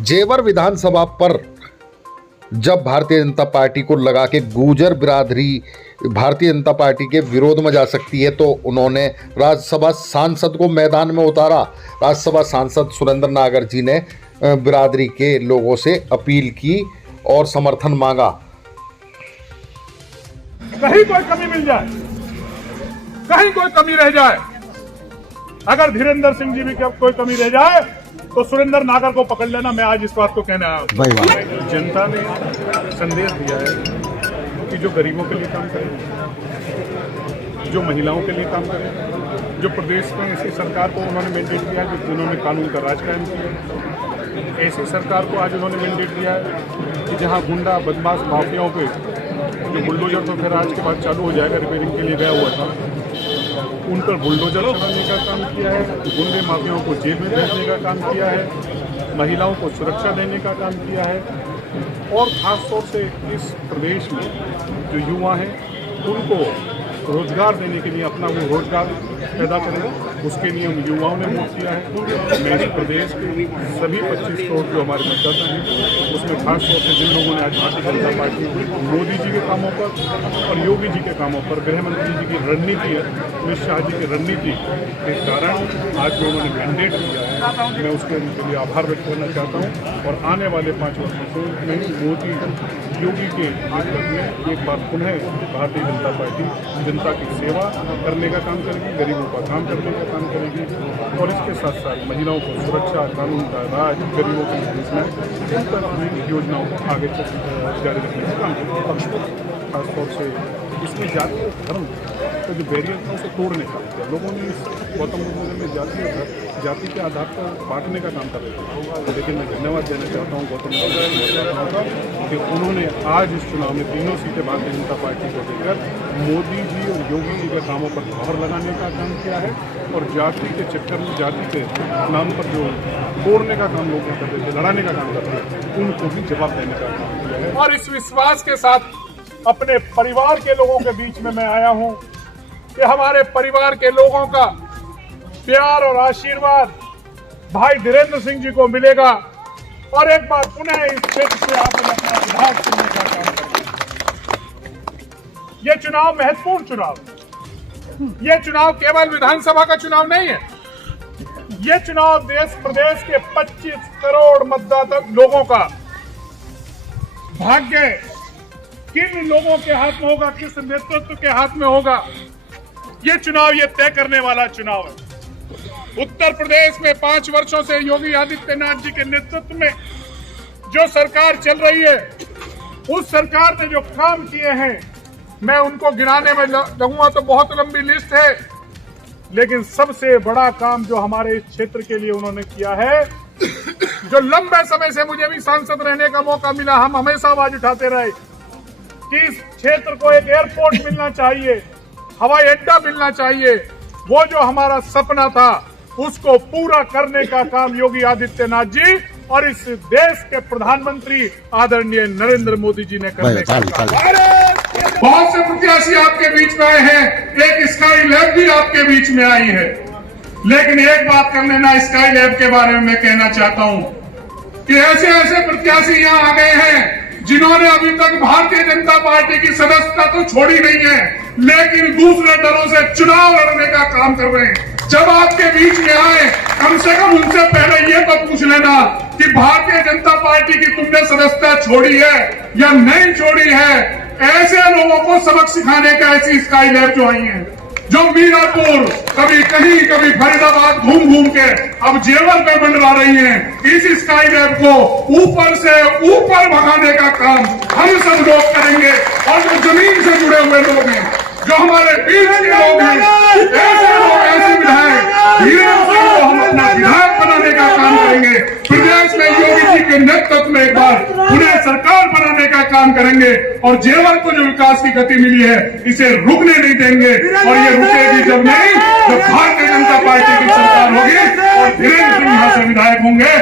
जेवर विधानसभा पर जब भारतीय जनता पार्टी को लगा के गुर्जर बिरादरी भारतीय जनता पार्टी के विरोध में जा सकती है, तो उन्होंने राज्यसभा सांसद को मैदान में उतारा। राज्यसभा सांसद सुरेंद्र नागर जी ने बिरादरी के लोगों से अपील की और समर्थन मांगा। कहीं कोई कमी मिल जाए, कहीं कोई कमी रह जाए, अगर धीरेन्द्र सिंह जी भी कोई कमी रह जाए तो सुरेंद्र नागर को पकड़ लेना। मैं आज इस बात को कहने आया हूं। जनता ने संदेश दिया है कि जो गरीबों के लिए काम करे, जो महिलाओं के लिए काम करे, जो प्रदेश में ऐसी सरकार को उन्होंने मैंडेट दिया है जिन्होंने कानून का राज कायम किया, ऐसी सरकार को आज उन्होंने मैंडेट दिया है कि जहां गुंडा बदमाश माफियाओं पे जो बुलडोजर तो फिर आज के बाद चालू हो जाएगा, रिपेयरिंग के लिए गया हुआ था, उन पर बुलडोजर चलाने का काम किया है, गुंडे माफियाओं को जेल में भेजने का काम किया है, महिलाओं को सुरक्षा देने का काम किया है, और खासतौर से इस प्रदेश में जो युवा हैं उनको रोजगार देने के लिए अपना वो रोजगार पैदा करें, उसके लिए हम युवाओं ने वोट किया है। मैं इस प्रदेश के सभी 25 करोड़ जो हमारे मतदाता हैं उसमें खासतौर से जिन लोगों ने आज भारतीय जनता पार्टी मोदी जी के कामों पर और योगी जी के कामों पर, गृह मंत्री जी की रणनीति है, अमित शाह जी की रणनीति के कारण आज जो उन्होंने मैंडेट दिया है, मैं उसके लिए आभार व्यक्त करना चाहता हूँ। और आने वाले 5 वर्षों में मोदी योगी के नेतृत्व में एक बार पुनः भारतीय जनता पार्टी जनता की सेवा करने का काम करेगी, गरीबों का काम करने का काम करेगी, और इसके साथ साथ महिलाओं को सुरक्षा, कानून का राज, गरीबों की योजना, इन पर अपनी योजनाओं को आगे जारी रखने का काम करेगी। खासतौर से इसमें जाति और धर्म का जो बैरियर था उसे तोड़ने का लोगों ने इस गौतम बुद्ध नगर में जाति के आधार पर बांटने का काम कर रहे थे। लेकिन मैं धन्यवाद देना चाहता हूँ गौतम बुद्ध का कि उन्होंने आज इस चुनाव में तीनों सीटें भारतीय जनता पार्टी को देकर मोदी जी और योगी जी के कामों पर मोहर लगाने का काम किया है, और जाति के चक्कर में, जाति के नाम पर जो तोड़ने का काम लोग कर रहे थे, लड़ाने का काम कर रहे थे, उनको भी जवाब देने का काम किया है। और इस विश्वास के साथ अपने परिवार के लोगों के बीच में मैं आया हूं कि हमारे परिवार के लोगों का प्यार और आशीर्वाद भाई धीरेन्द्र सिंह जी को मिलेगा, और एक बार पुनः इस क्षेत्र से आपने अपना विधायक चुनने का काम करेगा। ये चुनाव महत्वपूर्ण चुनाव, ये चुनाव केवल विधानसभा का चुनाव नहीं है, ये चुनाव देश प्रदेश के 25 करोड़ मतदाता लोगों का भाग्य किन लोगों के हाथ में होगा, किस नेतृत्व के हाथ में होगा, ये चुनाव ये तय करने वाला चुनाव है। उत्तर प्रदेश में 5 वर्षों से योगी आदित्यनाथ जी के नेतृत्व में जो सरकार चल रही है, उस सरकार ने जो काम किए हैं मैं उनको गिनाने में लगूंगा तो बहुत लंबी लिस्ट है, लेकिन सबसे बड़ा काम जो हमारे इस क्षेत्र के लिए उन्होंने किया है, जो लंबे समय से मुझे भी सांसद रहने का मौका मिला, हम हमेशा आवाज उठाते रहे कि इस क्षेत्र को एक एयरपोर्ट मिलना चाहिए, हवाई अड्डा मिलना चाहिए। वो जो हमारा सपना था उसको पूरा करने का काम योगी आदित्यनाथ जी और इस देश के प्रधानमंत्री आदरणीय नरेंद्र मोदी जी ने करने का काम। बहुत से प्रत्याशी आपके बीच में आए हैं, एक स्काई लैब भी आपके बीच में आई है, लेकिन एक बात कर लेना, स्काई लैब के बारे में मैं कहना चाहता हूं कि ऐसे ऐसे प्रत्याशी यहां आ गए हैं जिन्होंने अभी तक भारतीय जनता पार्टी की सदस्यता तो छोड़ी नहीं है, लेकिन दूसरे दलों से चुनाव लड़ने का काम कर रहे हैं। जब आपके बीच में आए, कम से कम उनसे पहले ये तो पूछ लेना कि भारतीय जनता पार्टी की तुमने सदस्यता छोड़ी है या नहीं छोड़ी है। ऐसे लोगों को सबक सिखाने का ऐसी स्काई लैब जो आई है, जो मीरापुर, कभी कहीं, कभी फरीदाबाद घूम घूम के अब जेवर में मंडरा रही हैं, इस स्काई लैब को ऊपर से ऊपर भगाने का काम हम सब लोग करेंगे। और जो जमीन से जुड़े हुए लोग हैं, जो हमारे बीच के लोग हैं, ऐसे लोग, ऐसे विधायक, धीरेन्द्र सिंह को हम अपना विधायक बनाने का काम करेंगे। प्रदेश में योगी जी के नेतृत्व में एक बार पुनः सरकार बनाने का काम करेंगे, और जेवर को जो विकास की गति मिली है इसे रुकने नहीं देंगे, और ये रुकेगी जब नहीं तो भारतीय जनता पार्टी की सरकार होगी और धीरेन्द्र सिंह यहाँ से विधायक होंगे।